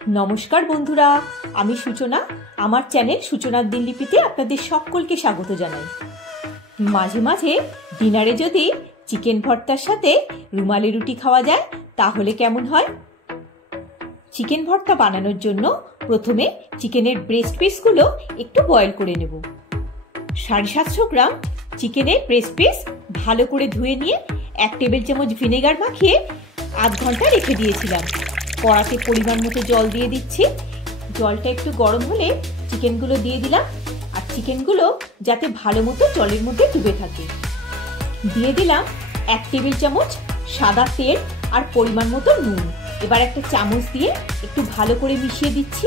নমস্কার বন্ধুরা, আমি সূচনা। আমার চ্যানেল সূচনার দিনলিপিতে আপনাদের সকলকে স্বাগত জানাই। মাঝে মাঝে ডিনারে যদি চিকেন ভর্তার সাথে রুমালি রুটি খাওয়া যায় তাহলে কেমন হয়? চিকেন ভর্তা বানানোর জন্য প্রথমে চিকেনের ব্রেস্ট পিসগুলো একটু বয়েল করে নেব। 750 গ্রাম চিকেনের ব্রেস্ট পিস ভালো করে ধুয়ে নিয়ে 1 টেবিল চামচ ভিনেগার মাখিয়ে আধ ঘন্টা রেখে দিয়েছিলাম। কড়াতে পরিমাণ মতো জল দিয়ে দিচ্ছি। জলটা একটু গরম হলে চিকেনগুলো দিয়ে দিলাম, আর চিকেনগুলো যাতে ভালো মতো জলের মধ্যে ডুবে থাকে। দিয়ে দিলাম 1 টেবিল চামচ সাদা তেল আর পরিমাণ মতো নুন। এবার একটা চামচ দিয়ে একটু ভালো করে মিশিয়ে দিচ্ছি।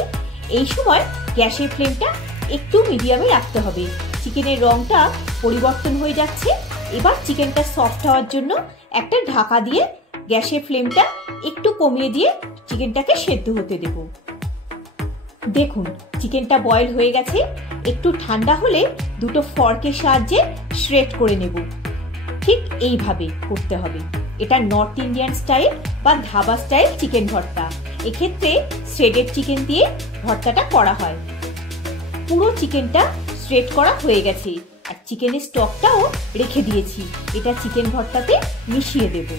এই সময় গ্যাসের ফ্লেমটা একটু মিডিয়ামে রাখতে হবে। চিকেনের রংটা পরিবর্তন হয়ে যাচ্ছে। এবার চিকেনটা সফট হওয়ার জন্য একটা ঢাকা দিয়ে গ্যাসের ফ্লেমটা একটু কমিয়ে দিয়ে চিকেনটাকে সেদ্ধ হতে দেব। দেখুন চিকেনটা বয়েল হয়ে গেছে। একটু ঠান্ডা হলে দুটো ফর্কের সাহায্যে শ্রেড করে নেব। ঠিক এইভাবে করতে হবে। এটা নর্থ ইন্ডিয়ান স্টাইল বা ধাবা স্টাইল চিকেন ভর্তা। এক্ষেত্রে শ্রেডেড চিকেন দিয়ে ভর্তাটা করা হয়। পুরো চিকেনটা শ্রেড করা হয়ে গেছে, আর চিকেনের স্টকটাও রেখে দিয়েছি। এটা চিকেন ভর্তাতে মিশিয়ে দেব।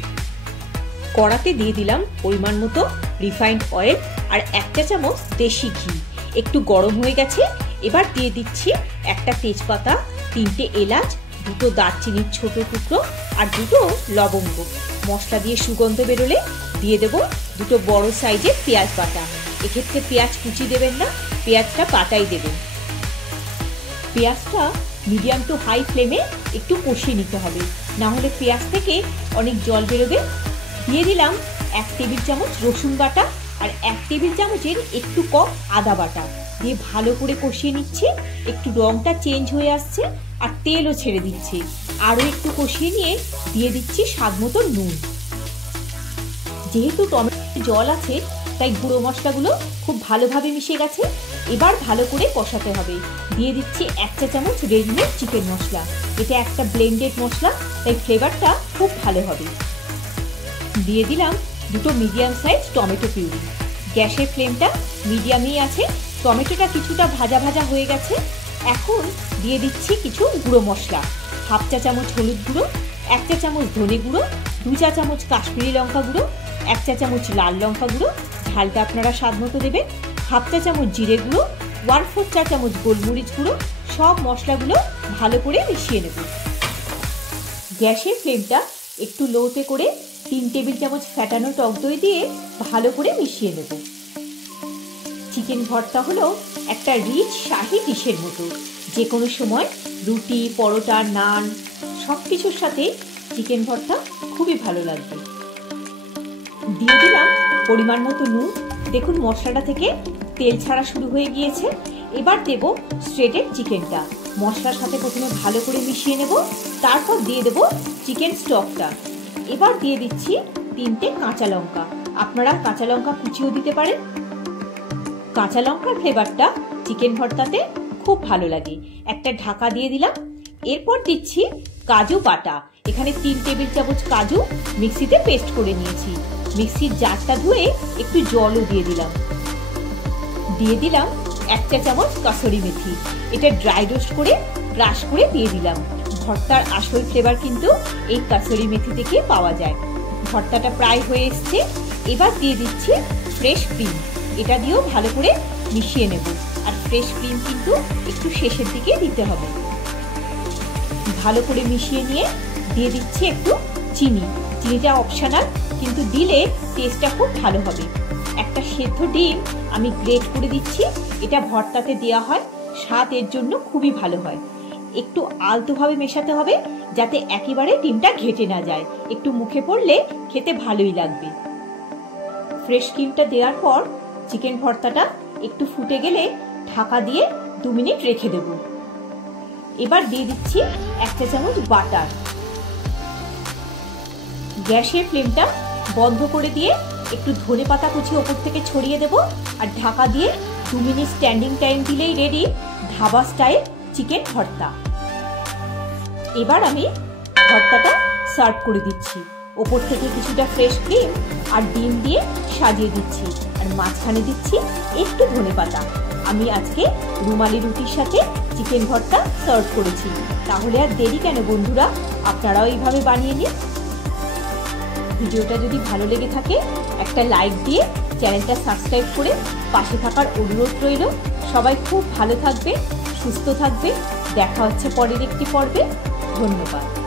কড়াতে দিয়ে দিলাম পরিমাণ মতো রিফাইন্ড অয়েল আর 1 চা চামচ দেশি ঘি। একটু গরম হয়ে গেছে। এবার দিয়ে দিচ্ছি একটা তেজপাতা, 3টে এলাচ, 2টো দারচিনির ছোট টুকরো আর 2টো লবঙ্গ। মশলা দিয়ে সুগন্ধ বেরোলে দিয়ে দেব 2টো বড় সাইজের পেঁয়াজ বাটা। এক্ষেত্রে পেঁয়াজ কুচি দেবেন না, পেঁয়াজটা বাটাই দেবেন। পেঁয়াজটা মিডিয়াম টু হাই ফ্লেমে একটু কষিয়ে নিতে হবে, না হলে পেঁয়াজ থেকে অনেক জল বেরোবে। দিয়ে দিলাম 1 টেবিল চামচ রসুন বাটা আর 1 টেবিল চামচের একটু কম আদা বাটা দিয়ে ভালো করে কষিয়ে নিচ্ছি। একটু রংটা চেঞ্জ হয়ে আসছে আর তেলও ছেড়ে দিচ্ছে। আরও একটু কষিয়ে নিয়ে দিয়ে দিচ্ছি স্বাদ মতো নুন। যেহেতু টমেটো জল আছে তাই গুঁড়ো মশলাগুলো খুব ভালোভাবে মিশে গেছে। এবার ভালো করে কষাতে হবে। দিয়ে দিচ্ছি 1 চা চামচ রেডিমেড চিকেন মশলা। এটা একটা ব্লেন্ডেড মশলা, তাই ফ্লেভারটা খুব ভালো হবে। দিয়ে দিলাম 2টো মিডিয়াম সাইজ টমেটো পিউরি। গ্যাসের ফ্লেমটা মিডিয়ামই আছে। টমেটোটা কিছুটা ভাজা ভাজা হয়ে গেছে। এখন দিয়ে দিচ্ছি কিছু গুঁড়ো মশলা। 1/2 চা চামচ হলুদ গুঁড়ো, 1 চা চামচ ধনে গুঁড়ো, 2 চা চামচ কাশ্মীরি লঙ্কা গুঁড়ো, 1 চা চামচ লাল লঙ্কা গুঁড়ো, ঝালটা আপনারা স্বাদ মতো দেবেন, 1/2 চা চামচ জিরে গুঁড়ো, 1/4 চা চামচ গোলমরিচ গুঁড়ো। সব মশলাগুলো ভালো করে মিশিয়ে নেব। গ্যাসের ফ্লেমটা একটু লোতে করে 3 টেবিল চামচ ফ্যাটানো টক দই দিয়ে ভালো করে মিশিয়ে নেব। চিকেন ভর্তা হলো একটা রিচ শাহি ডিশের মতো। যে কোনো সময় রুটি, পরোটা, নান সব কিছুর সাথে চিকেন ভর্তা খুবই ভালো লাগবে। দিয়ে দিলাম পরিমাণ মতো নুন। দেখুন মশলাটা থেকে তেল ছাড়া শুরু হয়ে গিয়েছে। এবার দেব শ্রেডেড চিকেনটা। মশলার সাথে প্রথমে ভালো করে মিশিয়ে নেব, তারপর দিয়ে দেব চিকেন স্টকটা। এবার দিয়ে দিচ্ছি 3টে কাঁচা লঙ্কা। আপনারা কাঁচা লঙ্কা কুচিও দিতে পারেন। কাঁচা লঙ্কার ফ্লেভারটা চিকেন ভর্তাতে খুব ভালো লাগে। একটা ঢাকা দিয়ে দিলাম। এরপর দিচ্ছি কাজু বাটা। এখানে 3 টেবিল চামচ কাজু মিক্সিতে পেস্ট করে নিয়েছি। মিক্সির জারটা ধুয়ে একটু জলও দিয়ে দিলাম। দিয়ে দিলাম 1 চা চামচ কাসুরি মেথি। এটা ড্রাই রোস্ট করে ক্রাশ করে দিয়ে দিলাম। ভর্তার আসল ফ্লেভার কিন্তু এই কাসুরি মেথি থেকে পাওয়া যায়। ভর্তাটা প্রায় হয়ে এসছে। এবার দিয়ে দিচ্ছি ফ্রেশ ক্রিম। এটা দিয়েও ভালো করে মিশিয়ে নেব। আর ফ্রেশ ক্রিম কিন্তু একটু শেষের দিকে দিতে হবে। ভালো করে মিশিয়ে নিয়ে দিয়ে দিচ্ছি একটু চিনি। চিনিটা অপশনাল, কিন্তু দিলে টেস্টটা খুব ভালো হবে। একটা সেদ্ধ ডিম আমি গ্রেট করে দিচ্ছি। এটা ভর্তাতে দেওয়া হয়, স্বাদ এর জন্য খুবই ভালো হয়। একটু আলতোভাবে মেশাতে হবে যাতে একেবারে ডিমটা ঘেটে না যায়। একটু মুখে পড়লে খেতে ভালোই লাগবে। ফ্রেশ ক্রিমটা দেওয়ার পর চিকেন ভর্তাটা একটু ফুটে গেলে ঢাকা দিয়ে 2 মিনিট রেখে দেব। এবার দিয়ে দিচ্ছি 1 চা চামচ বাটার। গ্যাসের ফ্লেমটা বন্ধ করে দিয়ে একটু ধনে পাতা কুচি ওপর থেকে ছড়িয়ে দেব, আর ঢাকা দিয়ে 2 মিনিট স্ট্যান্ডিং টাইম দিলেই রেডি ধাবা স্টাইল চিকেন ভর্তা। এবার আমি ভর্তাটা সার্ভ করে দিচ্ছি। ওপর থেকে কিছুটা ফ্রেশ ক্রিম আর ডিম দিয়ে সাজিয়ে দিচ্ছি। আর আর মাঝখানে দিচ্ছি একটু ধনেপাতা। আমি আজকে রুমালি রুটির সাথে চিকেন ভর্তা সার্ভ করেছি। তাহলে আর দেরি কেন বন্ধুরা, আপনারাও এইভাবে বানিয়ে নিন। ভিডিওটা যদি ভালো লেগে থাকে একটা লাইক দিয়ে চ্যানেলটা সাবস্ক্রাইব করে পাশে থাকার অনুরোধ রইল। সবাই খুব ভালো থাকবে, সুস্থ থাকবে। দেখা হচ্ছে পরের একটি পর্বে। ধন্যবাদ।